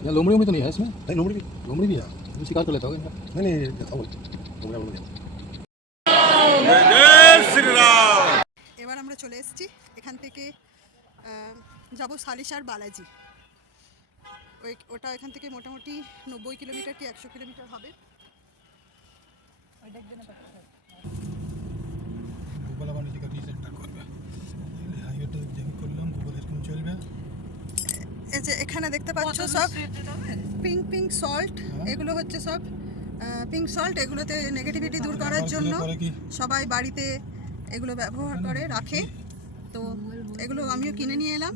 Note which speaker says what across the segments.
Speaker 1: यहाँ लोमड़ी में तो नहीं है इसमें
Speaker 2: नहीं लोमड़ी भी
Speaker 1: लोमड़ी भी है वो शिकार कर लेता होगा इनका
Speaker 2: नहीं नहीं जाता हूँ लोमड़ा लोमड़ी
Speaker 3: এবার আমরা চলে এসেছি এখান থেকে আহ, যাব সালিশার বালাজি ওই ওটা এখান থেকে মোটামুটি নব্বই কিলোমিটার কি একশো কিলোমিটার হবে
Speaker 2: গুগল আবার নিজেকে রিসেন্টার করবে হাইওয়েতে যেমন করলাম গুগল এরকম চলবে
Speaker 3: এই যে এখানে দেখতে পাচ্ছ সব পিঙ্ক পিঙ্ক সল্ট এগুলো হচ্ছে সব পিঙ্ক সল্ট এগুলোতে নেগেটিভিটি দূর করার জন্য সবাই বাড়িতে এগুলো ব্যবহার করে রাখে। তো এগুলো আমিও কিনে নিয়ে এলাম।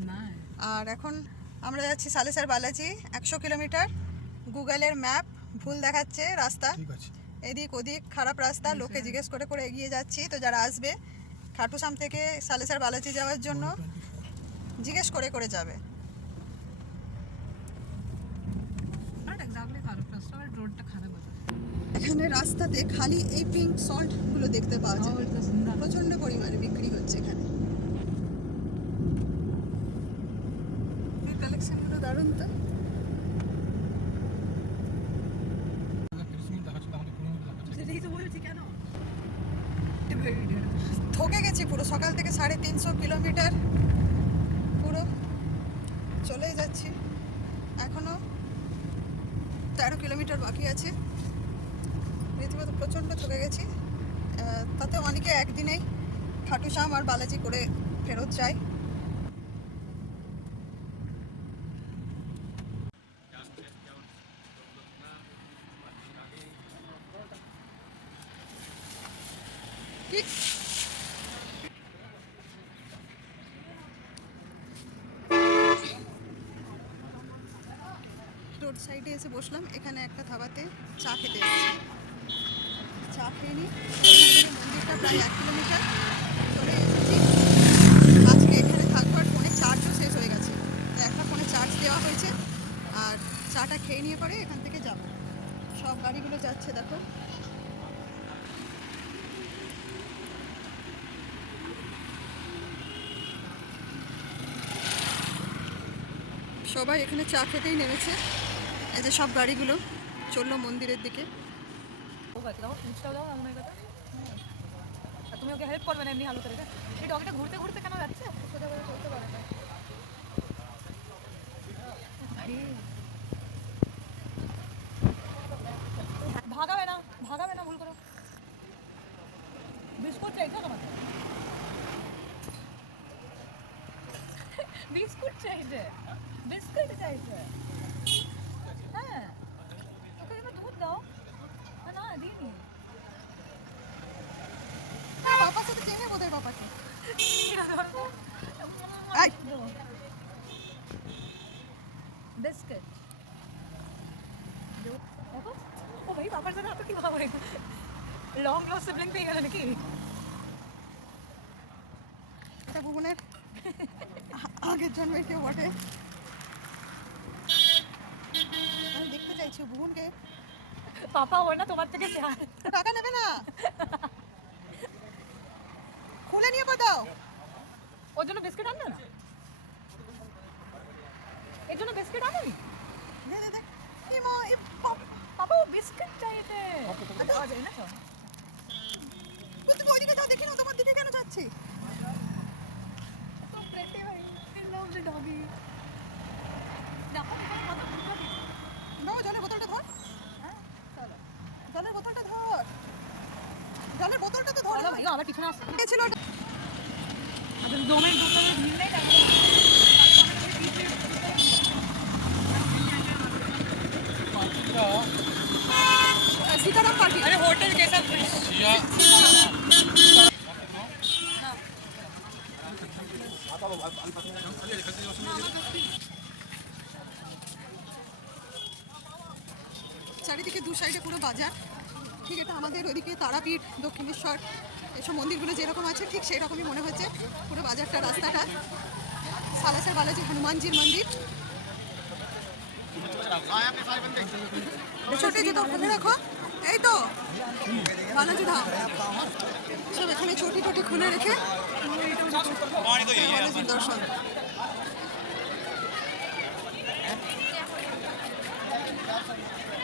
Speaker 3: আর এখন আমরা যাচ্ছি সালেসার বালাজি একশো কিলোমিটার। গুগলের ম্যাপ ভুল দেখাচ্ছে রাস্তা। এদিক ওদিক খারাপ রাস্তা লোকে জিজ্ঞেস করে করে এগিয়ে যাচ্ছি। তো যারা আসবে খাটুসাম থেকে সালেসার বালাজি যাওয়ার জন্য জিজ্ঞেস করে করে যাবে। এখানে রাস্তাতে খালি এই পিঙ্ক সল্টগুলো দেখতে পাওয়া যায়। প্রচণ্ড পরিমাণে বিক্রি হচ্ছে এখানে। কালেকশনগুলো দারুণ তো। ঠকে গেছি পুরো, সকাল থেকে সাড়ে তিনশো কিলোমিটার পুরো চলেই যাচ্ছি। এখনও তেরো কিলোমিটার বাকি আছে। রীতিমতো প্রচণ্ড ঠকে গেছি। তাতে অনেকে একদিনেই খাটুশ্যাম আর বালাজি করে ফেরত যায়। কি রোড সাইডে এসে বসলাম, এখানে একটা ধাবাতে চা খেতে এসেছি। চা খেয়ে নিই মন্দিরটা প্রায় এক কিলোমিটার। চলে আজকে এখানে থাকব আর ফোনে চার্জও শেষ হয়ে গেছে। একটা ফোনে চার্জ দেওয়া হয়েছে। আর চাটা খেয়ে নিয়ে পরে এখান থেকে যাব। সব গাড়িগুলো যাচ্ছে, দেখো। সবাই এখানে চা খেতেই নেমেছে। এই যে সব গাড়িগুলো চলল মন্দিরের দিকে।
Speaker 4: দাও কথা তুমি ওকে হেল্প করবে না এমনি হালকা রেখে? এই ডগিটা ঘুরতে ঘুরতে কেন যাচ্ছে? করে চলতে পারে ভাগাবে না ভাগাবে না, ভুল করো। বিস্কুট চাইছো তোমাকে? বিস্কুট চাইছে বিস্কুট চাইছে। হ্যাঁ ওকে দুধ দাও। দিইনি।
Speaker 3: বাবা সাথে চেনে বোধহয় বাবাকে।
Speaker 4: বিস্কিট। ও ভাই বাবার জন্য এত কি ভাবা লং লস সিবলিং পেয়ে গেল নাকি?
Speaker 3: এটা ভুবনের আগের জন্মের কেউ বটে। আমি দেখতে চাইছি ভুবনকে।
Speaker 4: পাপা ওর না তোমার থেকে
Speaker 3: টাকা নেবে না। খুলে নিয়ে দাও
Speaker 4: ওর জন্য বিস্কিট আনবে না? এর জন্য বিস্কিট আনোই
Speaker 3: দে দে দে। এই মা
Speaker 4: পাপা বিস্কিট চাইতে যায় না তো।
Speaker 3: তুমি ওইদিকে যাও দেখি না তোমার দিকে কেন যাচ্ছি।
Speaker 4: ভাই I love the doggy দেখো কত দেখতে।
Speaker 3: জলের বোতলটা ধর
Speaker 4: হ্যাঁ চলো
Speaker 3: জলের বোতলটা ধর জলের বোতলটা তো ধর
Speaker 4: চলো ভাই ও আবার পিছনে আসছে
Speaker 3: কে ছিল ওটা?
Speaker 4: अगर दो मिनट दो मिनट मिल नहीं जाएगा
Speaker 3: সীতারাম পার্টি
Speaker 4: अरे होटल जैसा
Speaker 3: চারিদিকে দু সাইডে পুরো বাজার ঠিক, এটা আমাদের ওইদিকে তারাপীঠ, দক্ষিণেশ্বর, এসব মন্দিরগুলো যেরকম আছে, ঠিক সেই রকমই মনে হচ্ছে পুরো বাজারটা, রাস্তাটা। সালাসার বালাজি হনুমানজির মন্দির। ছোট জুতো খুলে রাখো। এই তো, বালাজি ধাম সব এখানে চটি টটি খুলে রেখে। বালাজির দর্শন। চার্জও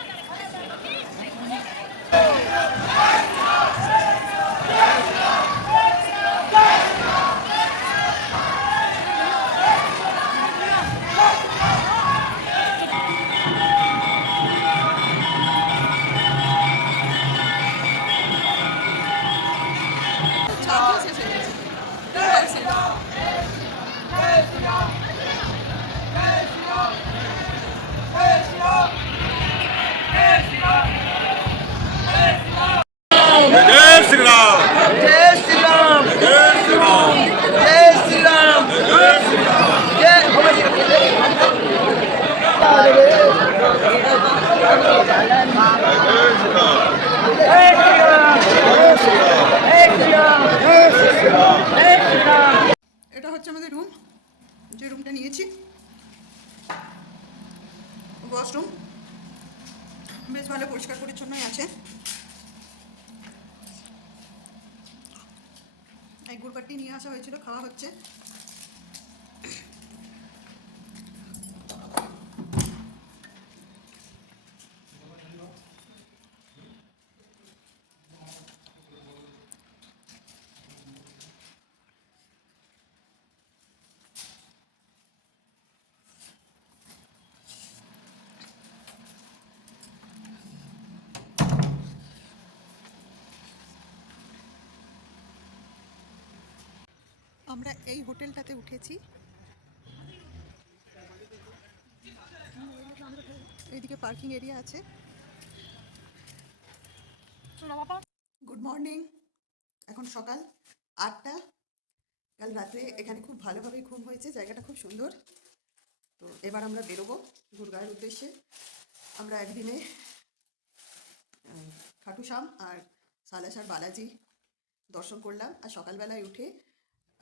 Speaker 3: যে রুমটা নিয়েছি। ওয়াশরুম বেশ ভালো পরিষ্কার পরিচ্ছন্নই আছে। এই গুড়পাটি নিয়ে আসা হয়েছিল, খাওয়া হচ্ছে। আমরা এই হোটেলটাতে উঠেছি। এইদিকে পার্কিং এরিয়া আছে। গুড মর্নিং এখন সকাল আটটা। কাল রাত্রে এখানে খুব ভালোভাবে ঘুম হয়েছে জায়গাটা খুব সুন্দর। তো এবার আমরা বেরোবো দুর্গার উদ্দেশ্যে। আমরা একদিনে আহ, খাটু শ্যাম আর সালাসার বালাজি দর্শন করলাম। আর সকালবেলায় উঠে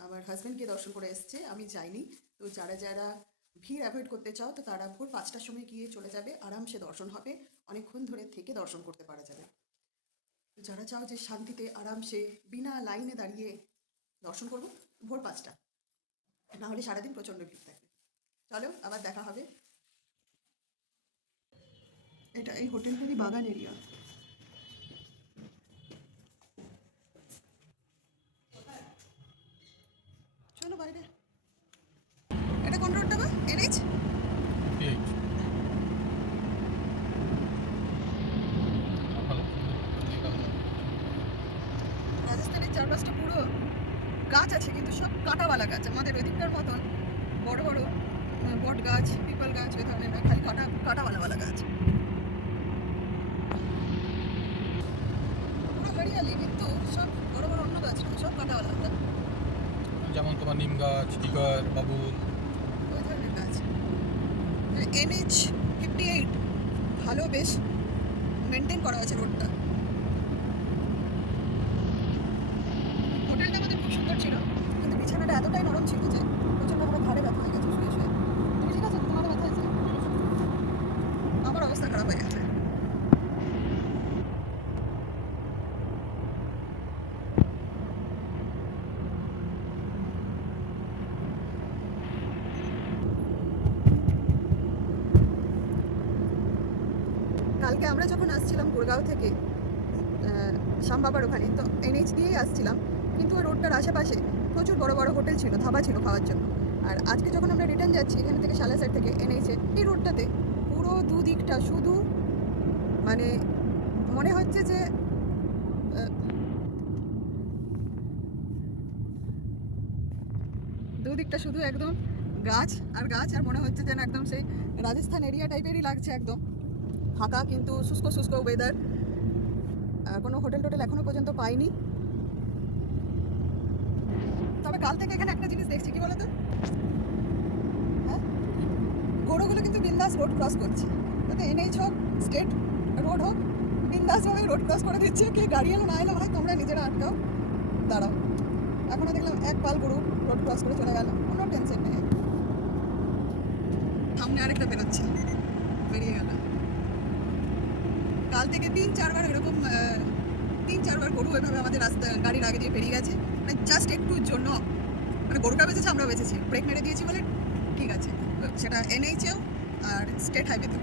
Speaker 3: আমার হাজব্যান্ডকে দর্শন করে এসছে, আমি যাইনি। তো যারা যারা ভিড় অ্যাভয়েড করতে চাও, তো তারা ভোর পাঁচটার সময় গিয়ে চলে যাবে, আরামসে দর্শন হবে। অনেকক্ষণ ধরে থেকে দর্শন করতে পারা যাবে। তো যারা চাও যে শান্তিতে, আরামসে, বিনা লাইনে দাঁড়িয়ে দর্শন করব, ভোর পাঁচটা। না হলে সারাদিন প্রচণ্ড ভিড় থাকবে চলো, আবার দেখা হবে। এটা এই হোটেলটারই বাগান এরিয়া চলো বাইরে। এটা কোন রোডটা বা এনএইচ রাজস্থানের চারপাশটা পুরো গাছ আছে কিন্তু সব কাঁটাওয়ালা গাছ। আমাদের ওইদিকটার মতন বড় বড় বট গাছ পিপল গাছ ওই ধরনের না খালি কাঁটা কাঁটাওয়ালাওয়ালা গাছ পুরো হরিয়ালি কিন্তু সব বড় বড় অন্য গাছ না সব কাঁটাওয়ালা গাছ
Speaker 1: যেমন তোমার নিম গাছ টিকার বাবুল।
Speaker 3: এনএইচ ফিফটি এইট ভালো, বেশ। মেনটেন করা আছে রোডটা হোটেলটা আমাদের খুব সুন্দর ছিল, কিন্তু বিছানাটা এতটাই নরম ছিল যে প্রচণ্ড করে ঘাড়ে ব্যথা হয়ে গেছে শুয়ে শুয়ে তুমি ঠিক আছে তোমার ব্যথা আছে আমার অবস্থা খারাপ হয়ে গেছে কালকে আমরা যখন আসছিলাম গুরগাঁও থেকে শ্যামবাবার ওখানে, তো এনএইচ দিয়েই আসছিলাম। কিন্তু ওই রোডটার আশেপাশে প্রচুর বড় বড় হোটেল ছিল, ধাবা ছিল খাওয়ার জন্য। আর আজকে যখন আমরা রিটার্ন যাচ্ছি, এখান থেকে সালাসার থেকে এনএইচে এই রোডটাতে পুরো দুদিকটা শুধু মানে মনে হচ্ছে যে দুদিকটা শুধু একদম গাছ আর গাছ, আর মনে হচ্ছে যেন একদম সেই রাজস্থান এরিয়া টাইপেরই লাগছে একদম। ফাঁকা, কিন্তু শুষ্ক শুষ্ক ওয়েদার কোনো হোটেল টোটেল এখনও পর্যন্ত পাইনি। তবে কাল থেকে এখানে একটা জিনিস দেখছি, কি বলতো? হ্যাঁ? গরুগুলো কিন্তু বিন্দাস রোড ক্রস করছে। যাতে এনএইচ হোক স্টেট রোড হোক, বিন্দাসভাবে রোড ক্রস করে দিচ্ছে। কি গাড়ি এলো, না এলো, ভাই, তোমরা নিজেরা আটকাও। দাঁড়াও। এখনও দেখলাম এক পাল গরু রোড ক্রস করে চলে গেল। কোনো টেনশন নেই। সামনে আরেকটা বেরোচ্ছে। বেরিয়ে গেল। কাল থেকে তিন চারবার এরকম তিন চারবার গরু এভাবে আমাদের রাস্তা গাড়ির আগে দিয়ে বেরিয়ে গেছে। মানে জাস্ট একটুর জন্য মানে গরুটা বেঁচেছে আমরা বেঁচেছি। ব্রেক মেরে দিয়েছি বলে ঠিক আছে। সেটা এনএইচেও আর স্টেট হাইওয়েতেও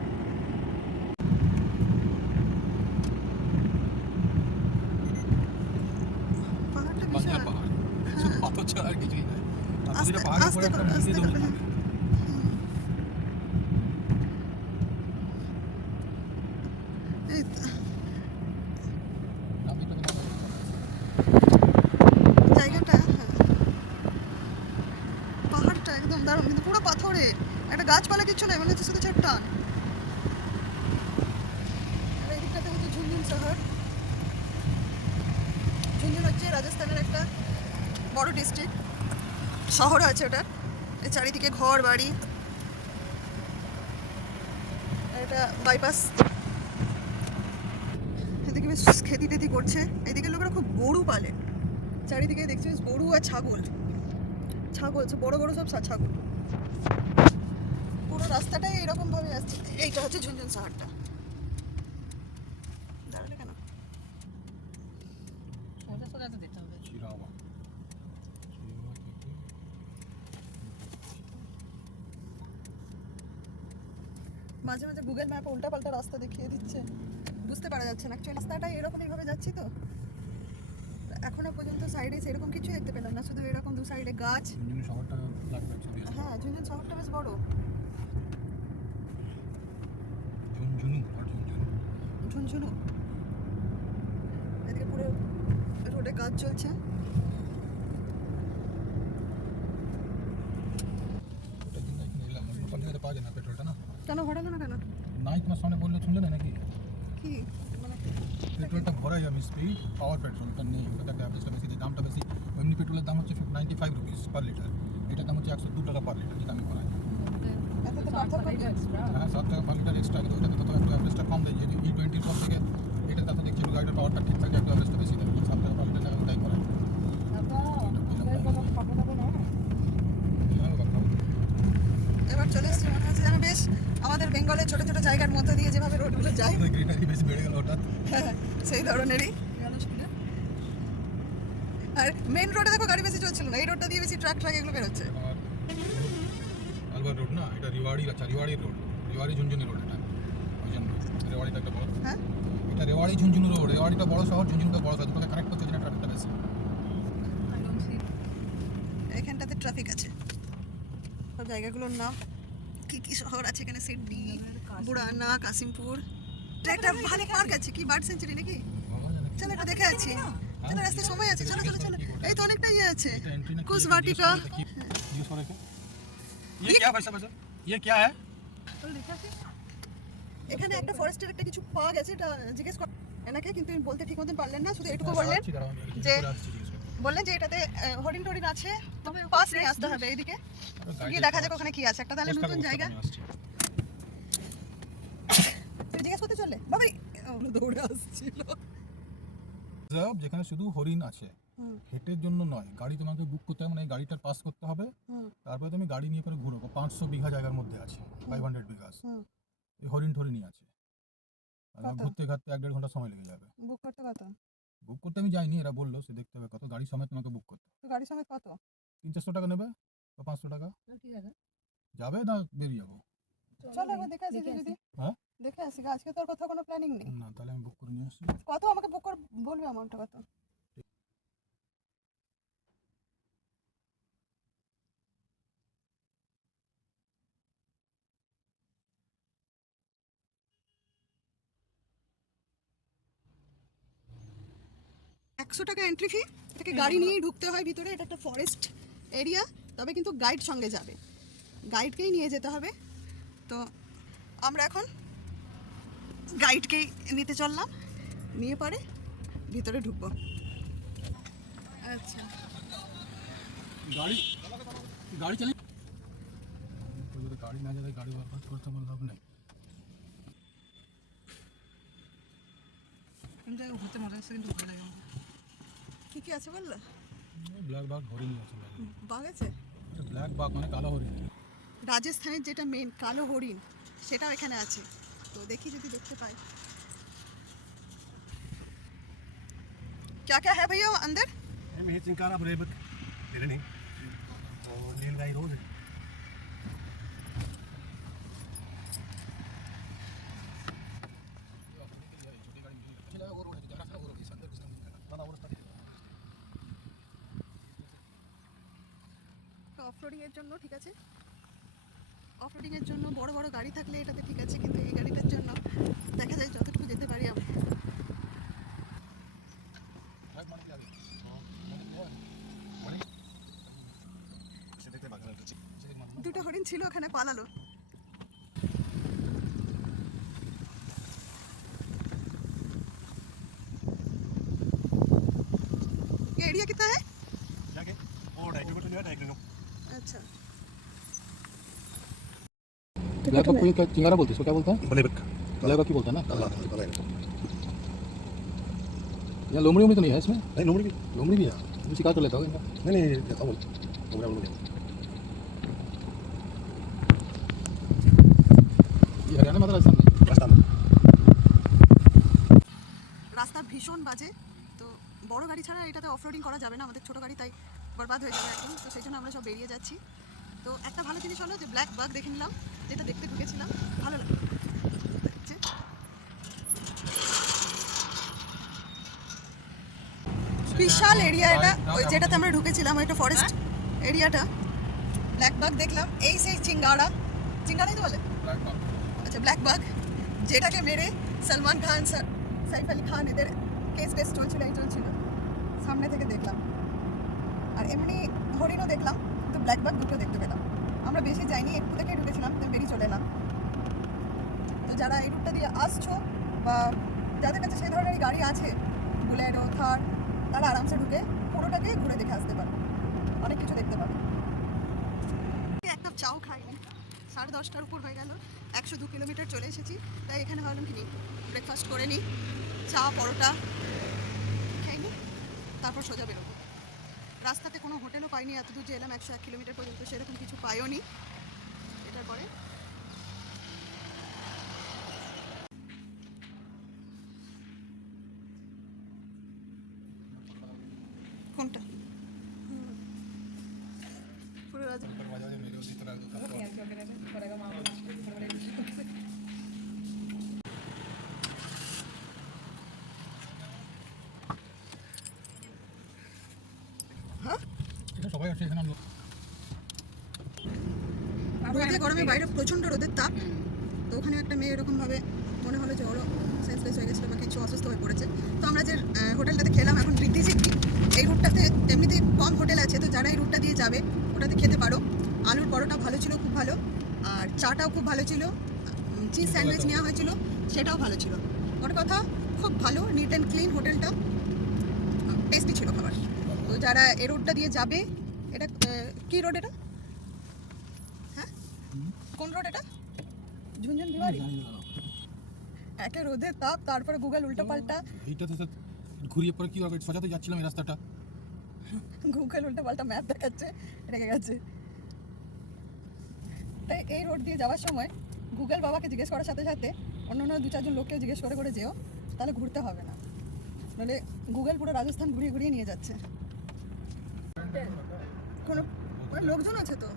Speaker 1: পাহাড়টা বিশাল। পাহাড়। হ্যাঁ।
Speaker 3: আর
Speaker 1: কিছুই নাই।
Speaker 3: আস্তে করে আস্তে চারিদিকে ঘর বাড়ি। এটা বাইপাস এদিকে বেশ খেতি টেতি করছে। এদিকে লোকেরা খুব গরু পালে। চারিদিকে দেখছে বেশ গরু আর ছাগল। ছাগল বড় বড় সব ছাগল। পুরো রাস্তাটাই এরকম ভাবে আসছে এইটা হচ্ছে ঝুনঝুন শহরটা দাঁড়ালে কেন
Speaker 4: সোজা সোজা তো যেতে হবে
Speaker 1: শিরাওয়া শিরাওয়া থেকে
Speaker 3: মাঝে মাঝে গুগল ম্যাপ উল্টা পাল্টা রাস্তা দেখিয়ে দিচ্ছে। বুঝতে পারা যাচ্ছে না। অ্যাকচুয়ালি রাস্তাটা এরকম এইভাবে যাচ্ছি তো। এখনও পর্যন্ত সাইডে সেরকম কিছু দেখতে পেলাম না। শুধু এরকম দু সাইডে গাছ। হ্যাঁ ঝুনঝুন শহরটা বেশ বড়।
Speaker 1: ঝুনঝুনু
Speaker 3: এদিকে পুরো রোডে কাজ চলছে। কেন? হঠাৎ না কেন?
Speaker 1: নাই তোমার সামনে বললে শুনলে না নাকি
Speaker 3: কি
Speaker 1: পেট্রোলটা ভরাই আমি স্পিড পাওয়ার পেট্রোলটা নেই ওটাতে অ্যাভারেজটা বেশি যে দামটা বেশি এমনি পেট্রোলের দাম হচ্ছে ninety five rupees per litre এটার দাম হচ্ছে একশো দু টাকা পার লিটার যেটা আমি ভরাই? হ্যাঁ সাত টাকা পার লিটার এক্সট্রা কিন্তু ওটাতে তো একটু অ্যাভারেজটা কম দেয় যেহেতু ই টোয়েন্টির পর থেকে এটা তাতে দেখছি গাড়িটার পাওয়ারটা ঠিক থাকে একটু অ্যাভারেজটা বেশি দেয় সাত টাকা পার লিটার ওটাই করায় হ্যাঁ বাবা
Speaker 3: এবার চলে এসছি মনে হচ্ছে যেন বেশ আমাদের বেঙ্গলের ছোট ছোট জায়গার মধ্যে দিয়ে যেভাবে রোডগুলো যায়।
Speaker 1: বেশি বেড়ে গেল হঠাৎ।
Speaker 3: সেই ধরনেরই। আর মেন রোডে দেখো গাড়ি বেশি চলছিল না এই রোডটা দিয়ে বেশি ট্রাক ট্রাক এগুলো বেরোচ্ছে।
Speaker 1: আলবার রোড না এটা রিওয়াড়ি আচ্ছা রিওয়াড়ি রোড রিওয়াড়ি ঝুনঝুনি রোড এটা ওই জন্য রেওয়াড়িটা একটা বড়।
Speaker 3: হ্যাঁ।
Speaker 1: এটা রেওয়াড়ি ঝুনঝুনু রোড রেওয়াড়িটা বড় শহর ঝুনঝুনুটা বড় শহর দুটোকে কানেক্ট করছে যেটা ট্রাফিকটা বেশি।
Speaker 3: এখানটাতে ট্রাফিক আছে। সব জায়গাগুলোর নাম কি কি শহর আছে এখানে? সিডনি বুড়ানা কাসিমপুর এটা একটা ভালো পার্ক আছে কি বার্ড সেঞ্চুরি নাকি চলো এটা দেখে আছি চলো রাস্তায় সময় আছে চলো চলো চলো এই তো অনেকটা ইয়ে আছে
Speaker 1: এটা এন্ট্রি না
Speaker 3: কুশ বাটিকা
Speaker 1: यूज हो रहे ये क्या भाई साहब ये क्या है
Speaker 3: এখানে একটা ফরেস্টের একটা কিছু পাওয়া গেছে এটা জিজ্ঞেস কর এনাকে কিন্তু উনি বলতে ঠিক মতন পারলেন না শুধু এটুকু বললেন যে বললেন যে এটাতে আহ, হরিণ টরিণ আছে তবে পাস নিয়ে আসতে হবে এইদিকে গিয়ে দেখা যাক ওখানে কি আছে একটা তাহলে নতুন জায়গা তুই জিজ্ঞেস করতে চললে? ও, দৌড়ে আসছিল।
Speaker 1: রিজার্ভ যেখানে শুধু হরিণ আছে। হেঁটের জন্য নয় গাড়ি তোমাকে বুক করতে হবে মানে গাড়িটা পাস করতে হবে। তারপরে তুমি গাড়ি নিয়ে করে ঘুরো পাঁচশো বিঘা জায়গার মধ্যে আছে ফাইভ হান্ড্রেড বিঘাস এই হরিণ টরিণই আছে? ঘুরতে ঘাটতে এক দেড় ঘণ্টা সময় লেগে যাবে।
Speaker 3: বুক করতে কত?
Speaker 1: বুক করতে আমি যাইনি এরা বলল সে দেখতে হবে কত গাড়ি সময় তোমাকে বুক করতে
Speaker 3: গাড়ি সমেত কত?
Speaker 1: তিন চারশো টাকা নেবে বা পাঁচশো টাকা?
Speaker 4: ঠিক আছে।
Speaker 1: যাবে না বেরিয়ে যাব।
Speaker 3: চলো একবার দেখে আসি যদি
Speaker 1: হ্যাঁ?
Speaker 3: দেখে আসি আজকে তো আর কোথাও কোনো প্ল্যানিং নেই?
Speaker 1: না তাহলে আমি বুক করে নিয়ে আসছি
Speaker 3: কত আমাকে বুক করে বলবে অ্যামাউন্টটা কত? একশো টাকা এন্ট্রি ফি এটাকে গাড়ি নিয়েই ঢুকতে হয় ভিতরে এটা একটা ফরেস্ট এরিয়া তবে কিন্তু গাইড সঙ্গে যাবে। গাইডকেই নিয়ে যেতে হবে? তো আমরা এখন গাইডকেই নিতে চললাম। নিয়ে পরে ভিতরে ঢুকবো। আচ্ছা।
Speaker 1: গাড়ি গাড়ি চালিয়ে গাড়ি না যাবে গাড়ি ওয়ার্ক করতে আমার লাভ নেই।
Speaker 4: কিন্তু ঘুরতে মজা আসছে কিন্তু ভালো লাগে।
Speaker 3: কি কি আছে বলল?
Speaker 1: ব্ল্যাক বাঘ হরিণই আছে
Speaker 3: বাঘ আছে?
Speaker 1: ব্ল্যাক বাঘ মানে কালো হরিণ।
Speaker 3: রাজস্থানের যেটা মেন কালো হরিণ সেটাও এখানে আছে তো দেখি যদি দেখতে পাই क्या क्या है भैया वो अंदर
Speaker 5: में है चिंकारा बरेबक हिरणी और नीलगाई रोज है
Speaker 3: অফ রোডিংয়ের জন্য ঠিক আছে অফ রোডিংয়ের জন্য বড় বড় গাড়ি থাকলে এটাতে ঠিক আছে কিন্তু এই গাড়িটার জন্য দেখা যায় যতটুকু যেতে পারি আমরা দুটো হরিণ ছিল ওখানে পালালো ये एरिया कितना है
Speaker 5: जाके वो ढाई किलोमीटर नहीं है ढाई किलोमीटर
Speaker 3: अच्छा
Speaker 1: ब्लैक बक को चिंगारा बोलते हैं इसको क्या बोलते हैं
Speaker 5: ब्लैक
Speaker 1: ब्लैक बक ही बोलते हैं ना
Speaker 5: अल्लाह पता नहीं
Speaker 1: यहाँ लोमड़ी उमड़ी तो नहीं है इसमें
Speaker 5: नहीं नंबर भी
Speaker 1: लोमड़ी भी है तुम शिकार कर लेता होगा इनका
Speaker 5: नहीं नहीं ये अमूल अमूल अमूल
Speaker 1: ये हरियाणा में राजस्थान में
Speaker 5: रास्ता में
Speaker 3: রাস্তা ভীষণ বাজে তো বড় গাড়ি ছাড়া এটাতে অফরোডিং করা যাবে না আমাদের ছোট গাড়ি তাই বরবাদ হয়ে যাবে একদম তো সেই জন্য আমরা সব বেরিয়ে যাচ্ছি তো একটা ভালো জিনিস হলো যে ব্ল্যাক বাগ দেখে নিলাম যেটা দেখতে ঢুকেছিলাম ভালো দেখছে। বিশাল এরিয়া এটা ওই যেটাতে আমরা ঢুকেছিলাম ওইটা ফরেস্ট এরিয়াটা ব্ল্যাক বাগ দেখলাম। এই সেই চিঙ্গাড়া চিঙ্গাড়াই তো বলে? আচ্ছা ব্ল্যাক বাগ যেটাকে মেরে সলমান খান সাইফ আলী খান এদের কেস বেস চলছিল এই চলছিল। সামনে থেকে দেখলাম। আর এমনি হরিণও দেখলাম কিন্তু ব্ল্যাক বাগ দুটো দেখতে পেলাম। আমরা বেশি যাইনি একটু থেকে ঢুকেছিলাম তো বেরিয়ে চলে এলাম। তো যারা এই রুটটা দিয়ে আসছো বা যাদের কাছে সেই ধরনের গাড়ি আছে বুলেরো থার তারা আরামসে ঢুকে পুরোটাকে ঘুরে দেখে আসতে পারে। অনেক কিছু দেখতে পাবে। এক কাপ চাও খাইনি। সাড়ে দশটার উপর হয়ে গেল। একশো দু কিলোমিটার চলে এসেছি। তাই এখানে ভাবলাম কি নিই ব্রেকফাস্ট করে নিই চা, পরোটা খাই নি তারপর সোজা বেরোবো। রাস্তাতে কোনো হোটেলও পাইনি, এতদূর যে এলাম একশো এক কিলোমিটার পর্যন্ত, সেরকম কিছু পাইও নি এটার পরে কোনটা হুম। পুরো রাজা
Speaker 1: এটা সবাই আছে এখানে লোক
Speaker 3: রোদে গরমে বাইরে প্রচণ্ড রোদের তাপ। তো ওখানে একটা মেয়ে এরকমভাবে মনে হলো যে ওরও সেন্সলেস হয়ে গেছিল বা কিছু অসুস্থ হয়ে পড়েছে। তো আমরা যে হোটেলটাতে খেলাম, এখন বৃদ্ধি সিদ্ধি, এই রুটটাতে এমনিতেই কম হোটেল আছে, তো যারা এই রুটটা দিয়ে যাবে, ওটাতে খেতে পারো। আলুর পরোটা ভালো ছিল, খুব ভালো। আর চাটাও খুব ভালো ছিল। চিজ স্যান্ডউইচ নেওয়া হয়েছিল, সেটাও ভালো ছিল। ওর কথা, খুব ভালো নিট অ্যান্ড ক্লিন হোটেলটা। টেস্টি ছিল খাবার। তো যারা এই রোডটা দিয়ে যাবে কি রোড এটা? হ্যাঁ? কোন রোড এটা? ঝুনঝুন বিহারি একে রোদে তাপ তারপরে গুগল উল্টো পাল্টা
Speaker 1: এইটাতে তো ঘুরিয়ে পরে কি হবে? সোজাতে যাচ্ছিলাম এই রাস্তাটা।
Speaker 3: গুগল উল্টো পাল্টা ম্যাপ দেখাচ্ছে রেগে গেছে। তাই এই রোড দিয়ে যাওয়ার সময় গুগল বাবাকে জিজ্ঞেস করার সাথে সাথে অন্য অন্য দু চারজন লোককে জিজ্ঞেস করে করে যেও তাহলে ঘুরতে হবে না। নাহলে গুগল পুরো রাজস্থান ঘুরিয়ে ঘুরিয়ে নিয়ে যাচ্ছে। কোনো লোকজন আছে তো?